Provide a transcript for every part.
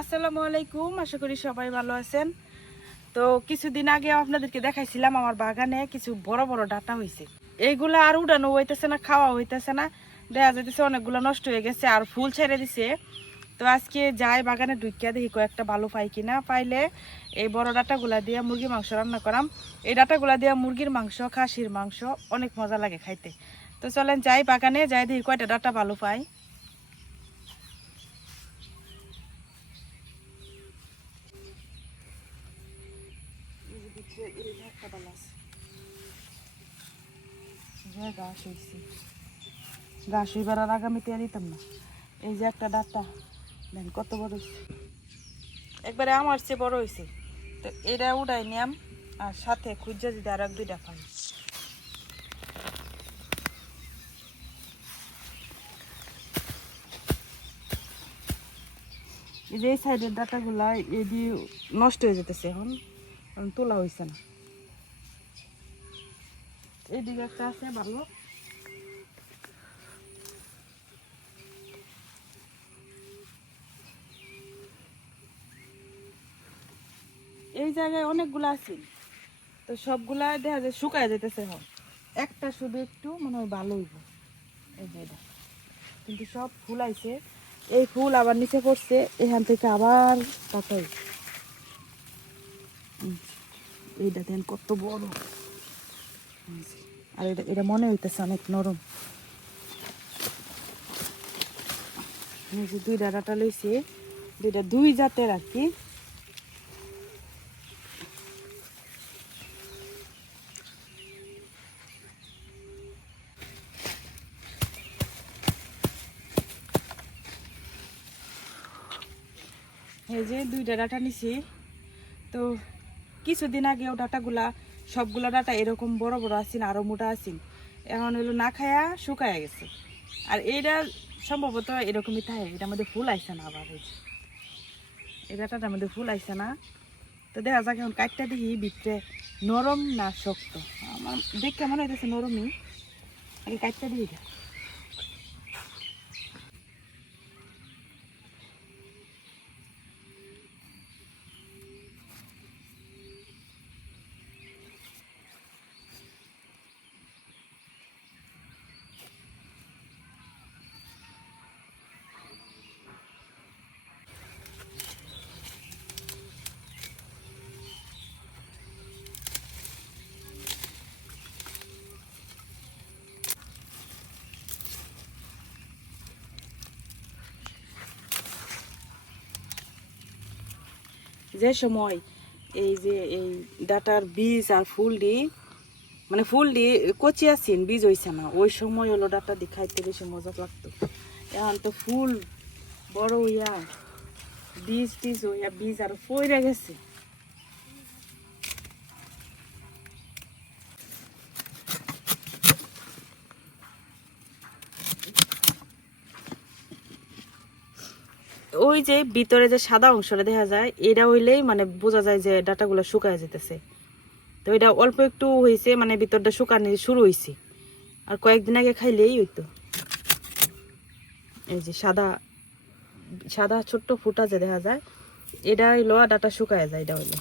আসসালামু আলাইকুম, আশা করি সবাই ভালো আছেন। তো কিছুদিন আগে আপনাদেরকে দেখাইছিলাম আমার বাগানে কিছু বড় বড় ডাটা হয়েছে। এইগুলা আর উড়ানো হইতেছে না, খাওয়া হইতেছে না, দেখা যাইতেছে অনেকগুলো নষ্ট হয়ে গেছে আর ফুল ছেড়ে দিছে। তো আজকে যাই বাগানে ঢুকিয়া দেখি কয়েকটা ভালো পাই কিনা, পাইলে এই বড় ডাটাগুলা দিয়ে মুরগির মাংস রান্না করাম। এই ডাটাগুলা দিয়ে মুরগির মাংস, খাসির মাংস অনেক মজা লাগে খাইতে। তো চলেন যাই বাগানে, যাই দেখি কয়টা ডাটা ভালো পাই। ঘাস হয়েছে, ঘাস হইবার আর আগামীতে আর দিতাম না। এই যে একটা ডাটা দেন কত বড় হয়েছে, একবারে আমার চেয়ে বড় হয়েছে। তো এটা উড়াই নিয়াম আর সাথে খুঁজা যদি আর এক দুইটা পাই। এই যে এই সাইডের ডাটাগুলা এদি নষ্ট হয়ে যেতেছে এখন, কারণ তোলা হয়েছে না। এইদিকে একটা আছে ভালো, এই জায়গায় অনেকগুলো আছে। তো সবগুলা দেখা যায় শুকায় যেতেছে এখন, একটা শুধু একটু মনে হয় ভালো হইব। এই যে এটা কিন্তু সব ফুল আইছে, এই ফুল আবার নিচে পড়ছে, এখান থেকে আবার পাতা হইছে। এইটা দেন কত বড়, আর এটা এটা মনে হইতেছে অনেক নরম। এই যে দুইটা ডাটা লইছে, দুইটা দুই জাতের আর কি। এই যে দুইটা ডাটা নিছি। তো কিছুদিন আগেও ডাটাগুলা সবগুলা ডাটা এরকম বড় বড় আসিন, আরো মোটা আসিন, এখন হলো না খায়া শুকায়া গেছে। আর এইটা সম্ভবত এরকমই থাকে, এটার মধ্যে ফুল আইসে না। আবার এই ডাটাটার মধ্যে ফুল আইসে না। তো দেখা যাক এখন কাটটা দেখি ভিতরে নরম না শক্ত। আমার দেখে মনে হইতেছে নরমই, আগে কাটটা দেখি। যে সময় এই যে এই ডাটার বীজ আর ফুল দি, মানে ফুল দি কচি আছেন, বীজ হইছে না, ওই সময় হলো ডাটা দি খাইতে বেশি মজা লাগতো। এখন তো ফুল বড় হইয়া বীজ টিজ হইয়া বীজ আর পইরা গেছে। ওই যে ভিতরে যে সাদা অংশটা দেখা যায়, এটা হইলেই মানে বোঝা যায় যে ডাটাগুলো শুকায় যেতেছে। তো এটা অল্প একটু হয়েছে, মানে ভিতরটা শুকানো শুরু হয়েছে, আর কয়েকদিন আগে খাইলেই হইতো। এই যে সাদা সাদা ছোট্ট ফুটা যে দেখা যায়, এটা হইলো ডাটা শুকায় যায়, এটা হইলো।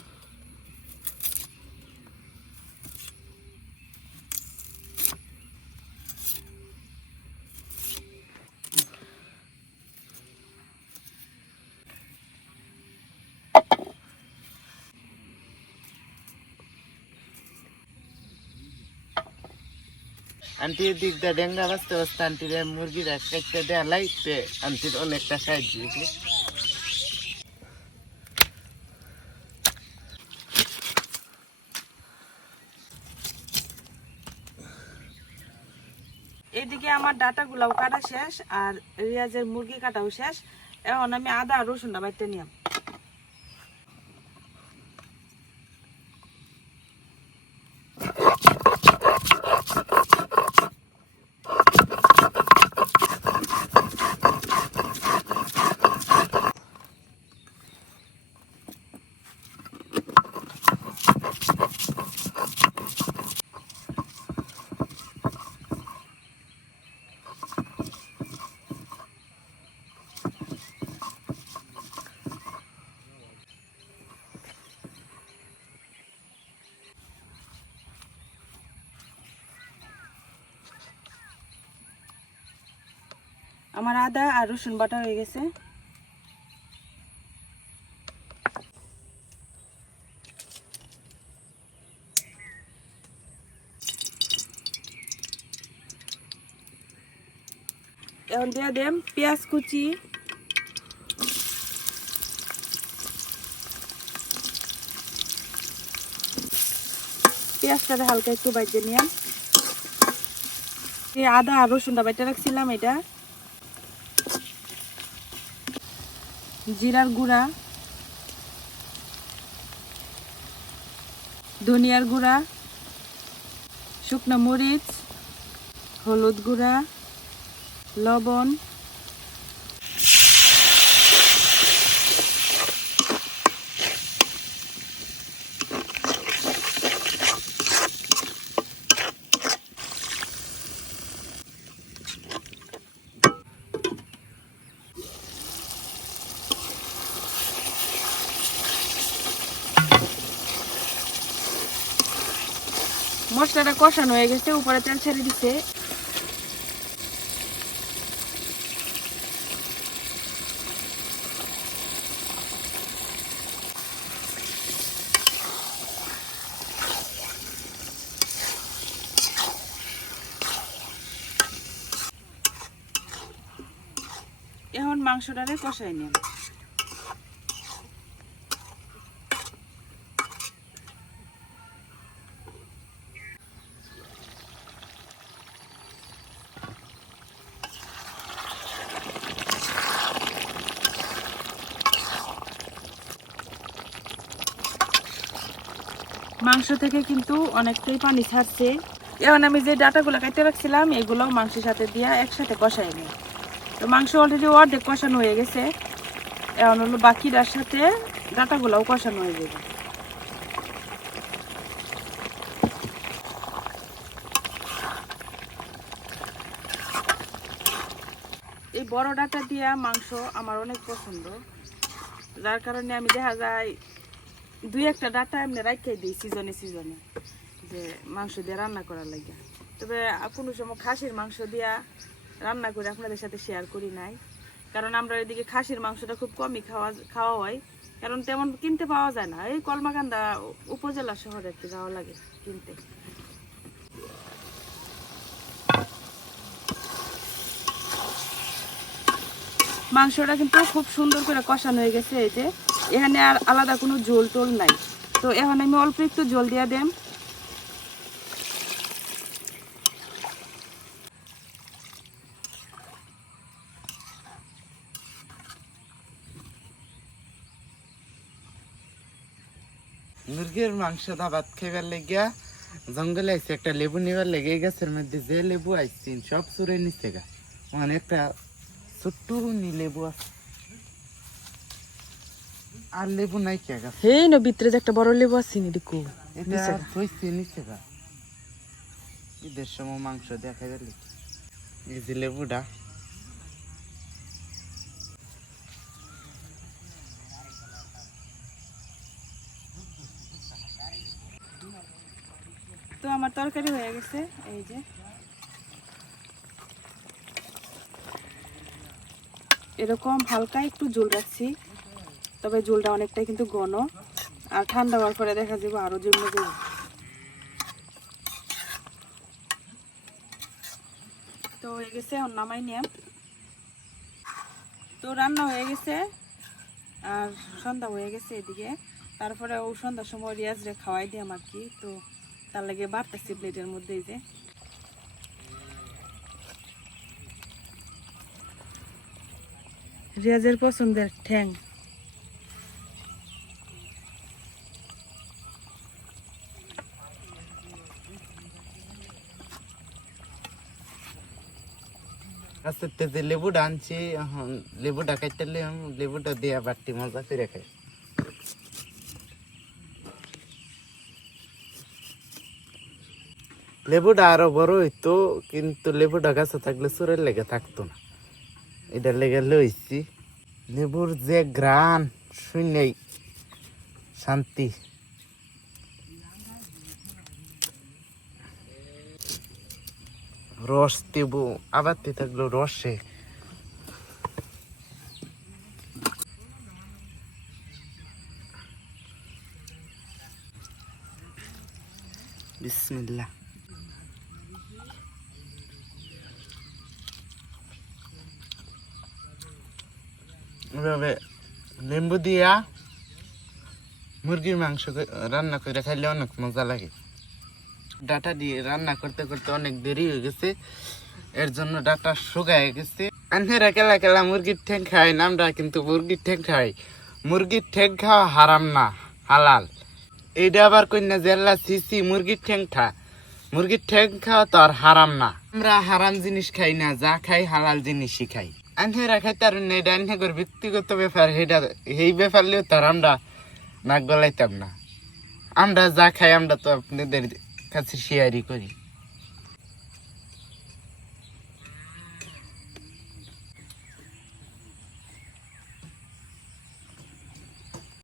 আন্টি দিক দা ডেঙ্গা বাঁচতে বাঁচতে আন্টির মুরগিরা কাটতে দেয়া লাইতে আন্টির অনেকটা সাহায্য হয়েছে। এইদিকে আমার ডাটা গুলাও কাটা শেষ, আর রিয়াজের মুরগি কাটাও শেষ। এখন আমি আদা আর রসুনটা বাইতে নিলাম। আমার আদা আর রসুন বাটা হয়ে গেছে। এখন দিয়ে দেম পেঁয়াজ কুচি, পেঁয়াজটা হালকা একটু বাইজে নিলাম। আদা আর রসুনটা বাইটে রাখছিলাম, এটা জিরার গুঁড়া, ধনিয়ার গুঁড়া, শুকনো মরিচ, হলুদ গুঁড়া, লবণ, মশলাটা কষানো হয়ে গেছে, উপরে তেল ছেড়ে দিছে। এখন মাংসটারে কষাই নিন। মাংস থেকে কিন্তু অনেকটাই পানি ছাড়ছে। এখন আমি যে ডাটাগুলো কেটে রাখছিলাম এগুলো মাংসের সাথে দিয়ে একসাথে কষাই নিই। তো মাংস অলরেডি অর্ধেক কষানো হয়ে গেছে, এখন হলো বাকিটার সাথে ডাটাগুলোও কষানো হয়ে যাবে। এই বড় ডাটা দিয়া মাংস আমার অনেক পছন্দ, যার কারণে আমি দেখা যায় 2-1টা ডাটা এমনি রাখতে দিই সিজনে সিজনে, যে মাংস দিয়ে রান্না করার লাগে। তবে কোনো সময় খাসির মাংস দিয়া রান্না করে আপনাদের সাথে শেয়ার করি নাই, কারণ আমরা এদিকে খাসির মাংসটা খুব কমই খাওয়া হয়, কারণ তেমন কিনতে পাওয়া যায় না। এই কলমাকান্দা উপজেলা শহরে একটু যাওয়া লাগে কিনতে। মাংসটা কিন্তু খুব সুন্দর করে কষানো হয়ে গেছে। এই যে এখানে আর আলাদা কোনো ঝোল টোল নাই, তো এখন আমি অল্প একটু জল দিয়ে দেম। মুরগির মাংস দা ভাত খাইবার লেগিয়া জঙ্গলে আইছে, একটা লেবু নিবার লেগে এই গাছের মধ্যে যে লেবু আইসিন সব চুরে নিচ্ছে গা। মানে একটা ছোট্ট লেবু আছে, আর লেবু নাই কে গাছ। হেই না ভিতরে যে একটা বড় লেবু আছে নি দেখো, এটা থইছে নিচ্ছে গা। ঈদের সময় মাংস দিয়া খাইবার লেগে এই যে লেবুটা। তো আমার তরকারি হয়ে গেছে। এই যে এরকম হালকা একটু ঝোল রাখছি, তবে ঝোলটা অনেকটাই কিন্তু ঘন, আর ঠান্ডা হওয়ার পরে দেখা যাবে আরো জমে যাবে। তো হয়ে গেছে, এখন নামাই নিলাম। তো রান্না হয়ে গেছে আর সন্ধ্যা হয়ে গেছে এদিকে। তারপরে ও সন্ধ্যার সময় রিয়াজরে খাওয়াই দিলাম আর কি, তো তার লাগে বাড়তেছি প্লেটের মধ্যে। এই যে রিয়াজের পছন্দের ঠ্যাং। আস্তে যে লেবুটা আনছি, এখন লেবুটা কাটতে লেবুটা দিয়ে বাটি মজা করে খাই। লেবুটা আরো বড় হইতো, কিন্তু লেবুটা গাছে থাকলে চোরের লেগে থাকতো না, এটার লেগে লইছি। লেবুর যে ঘ্রাণ শুনেই শান্তি। রস দেবো আবার থাকলো রসে বিসমিল্লাহ। এভাবে লেম্বু দিয়া মুরগির মাংস রান্না করে খাইলে অনেক মজা লাগে। ডাটা দিয়ে রান্না করতে করতে অনেক দেরি হয়ে গেছে, এর জন্য ডাটা শুকায় গেছে। আন্ধারা কেলা কেলা মুরগির ঠ্যাং খাই, আমরা কিন্তু মুরগির ঠ্যাং খাই। মুরগির ঠ্যাং খাওয়া হারাম না, হালাল। এইটা আবার কন্যা জেল্লা সিসি মুরগির ঠ্যাং খা, মুরগির ঠ্যাং খাওয়া তো আর হারাম না। আমরা হারাম জিনিস খাই না, যা খাই হালাল জিনিসই খাই। আন্ধারা খাইতে আর এটা আন্ধার ব্যক্তিগত ব্যাপার, এই ব্যাপার লিও তার আমরা নাক গলাইতাম না। আমরা যা খাই আমরা তো আপনাদের কাছে শেয়ারই করি।